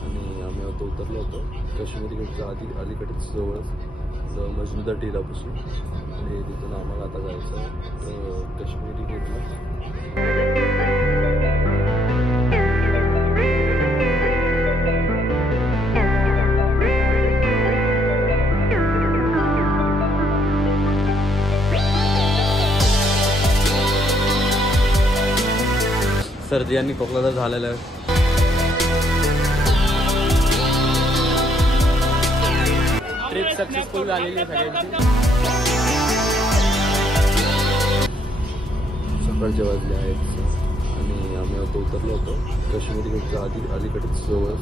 आणि आम्ही आता उतरलो होतो काश्मीरी गेटच्या अलीकडेच जवळच मजनुदा टीलापाशी आणि तिथून आम्हाला आता जायचं काश्मीरी गेटला. सर्दी आणि खोकला तर झालेला आहे. ट्रिप सक्सेसफुल झालेली आहे सगळ्यांची. सकाळचे वाजले आहेत आणि आम्ही आता उतरलो होतो काश्मीरी गेटच्या अलीकडेच जवळ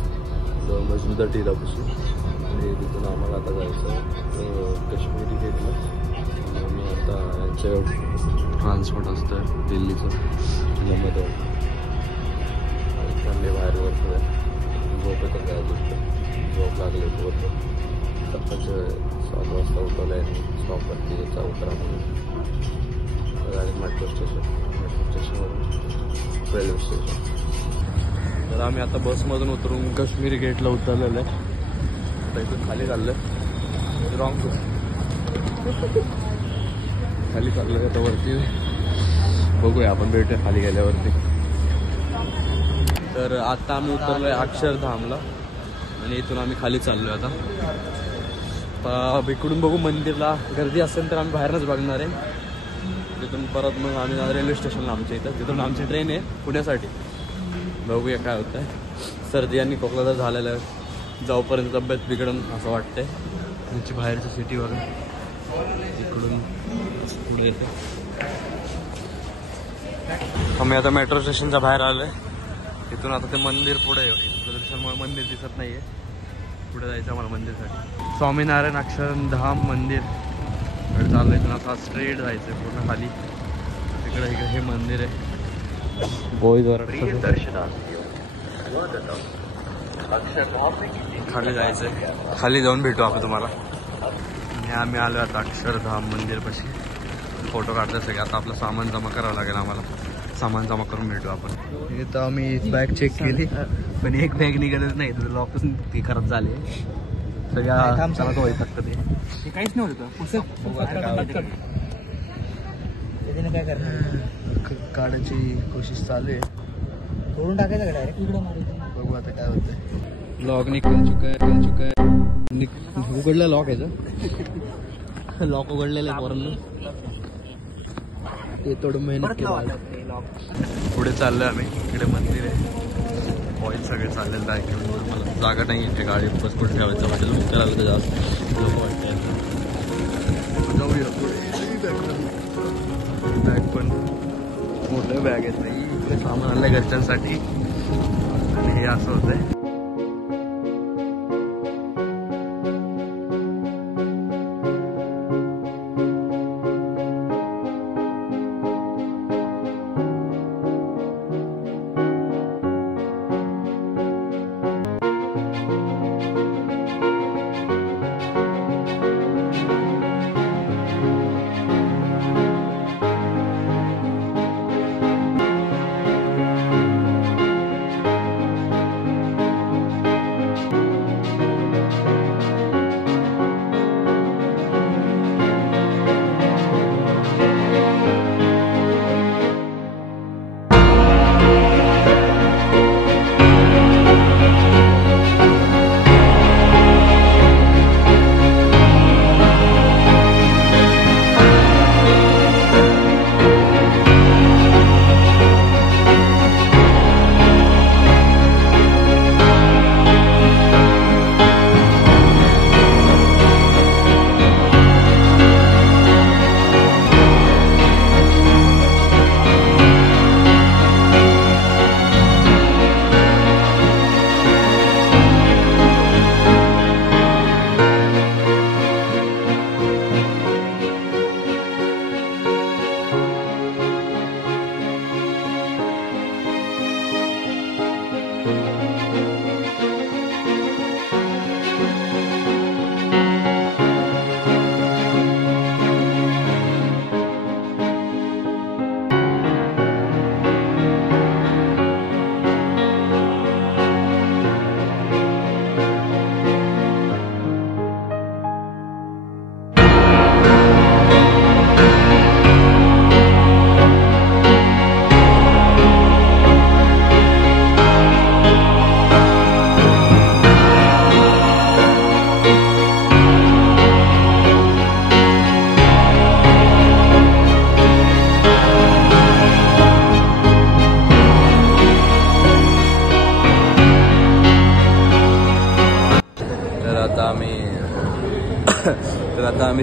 मजनुदा टीलापाशी आणि तिथून आम्हाला आता जायचं काश्मीरी गेटला. आम्ही आता यांचं ट्रान्सपोर्ट असतं दिल्लीचं त्याच्यामध्ये चांगले बाहेर वरतो झोपेतच काय झोप लागले होतं. सकाळच्या 7 वाजता उठवलं आहे स्टॉपवरती याचा उतरा म्हणून डायरेक्ट मेट्रो स्टेशनवरून रेल्वे स्टेशन. तर आम्ही आता बसमधून उतरून काश्मीरी गेटला उतरलेलं आहे. आता इथून खाली चाललं आहे रॉंग खाली चाललं आहे आता वरती बघूया आपण भेटूया खाली गेल्यावरती. तर आता आम्ही उतरलो आहे अक्षरधामला आणि इथून आम्ही खाली चाललो आहे आता. इकडून बघू मंदिरला गर्दी असेल तर आम्ही बाहेरच बघणार आहे. तिथून परत मग आम्ही रेल्वे स्टेशनला आमच्या इथं तिथून आमची ट्रेन आहे पुण्यासाठी. बघूया काय होतं आहे. सर्दी आणि खोकला तर झालेला आहे. जाऊपर्यंत तब्येत बिघडून असं वाटतंय. त्यांची बाहेरच्या सिटीवरून इकडून पुढे येते. आम्ही आता मेट्रो स्टेशनच्या बाहेर आलो आहे. इथून आता ते मंदिर पुढे प्रदर्शनामुळे मंदिर दिसत नाही आहे. पुढे जायचं आम्हाला मंदिरसाठी. स्वामीनारायण अक्षरधाम मंदिर चाललं आहे. इथून आता स्ट्रेट जायचं आहे पूर्ण खाली. तिकडे हे मंदिर आहे बोईजवर खाली जायचं आहे. खाली जाऊन भेटू आपण तुम्हाला. आणि आम्ही आलो आता अक्षरधाम मंदिरपाशी. फोटो काढतो सगळे. आता आपलं सामान जमा करावं लागेल आम्हाला. सामान जमा करून भेटू आपण. इथं आम्ही बॅग चेक केली पण एक बॅग निघालच नाही. तर लॉकच ती खराब झाली सगळ्या चालत व्हायचं ते काहीच नव्हतं. काय करणार काढायची कोशिश चालू आहे. करून टाकायचं का डायरेक्ट बघू आता काय होतंय. लॉक निघून चुका उघडलं लॉक याचं. लॉक उघडलेलं आहे पोरांना. ते थोडं मेहनत केलं. पुढे चाललोय आम्ही. इकडे मंदिर आहे. ऑइल सगळे चाललेलं आहे. मला जागा नाही आहे गाडी बस कुठे ठेवायचं म्हणजे लवकर आलं तर जास्त लोक वाटतं. जाऊया पुढे. बॅग पण मोठं बॅग आहेत नाही. इकडे सामान आणलं घरच्यांसाठी आणि हे असं होतंय.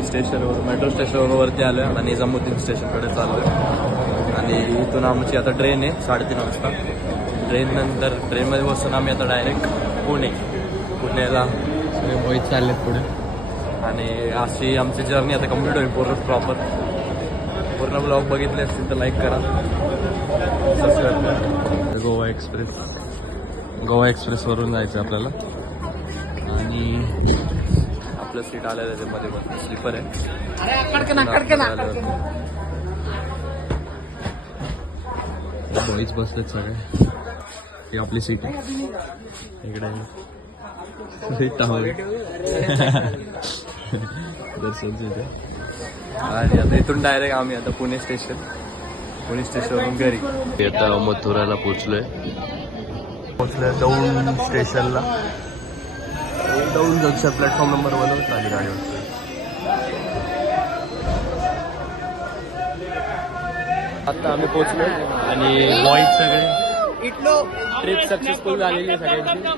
स्टेशनवर मेट्रो स्टेशनवरती आलो आहे आणि निजामुद्दीन स्टेशनकडे चाललो आहे. आणि इथून आमची आता ट्रेन आहे 3:30 वाजता. ट्रेनमध्ये बसून आम्ही आता डायरेक्ट पुण्याला मोहित चाललेत पुढे. आणि अशी आमची जर्नी आता कम्प्लीट होईल पूर्ण ब्लॉग बघितले असतील तर लाईक करा, सबस्क्राईब करा. गोवा एक्सप्रेसवरून जायचं आपल्याला. आणि आपलं सीट आलं त्याच्यामध्ये पण स्लीपर आहे. बॉईज बसलेत सगळे. ही आपली सीट आहे इकडे. आणि आता इथून डायरेक्ट आम्ही आता पुणे स्टेशनवरून घरी. आता मथुराला पोचलोय दौंड स्टेशनला. दौंड जंक्शन प्लॅटफॉर्म नंबर 1 वर आली गाडी. आता आम्ही पोहोचलो आणि बॉईज सगळे ट्रिप सक्सेसफुल झालेली आहे सगळ्यांची.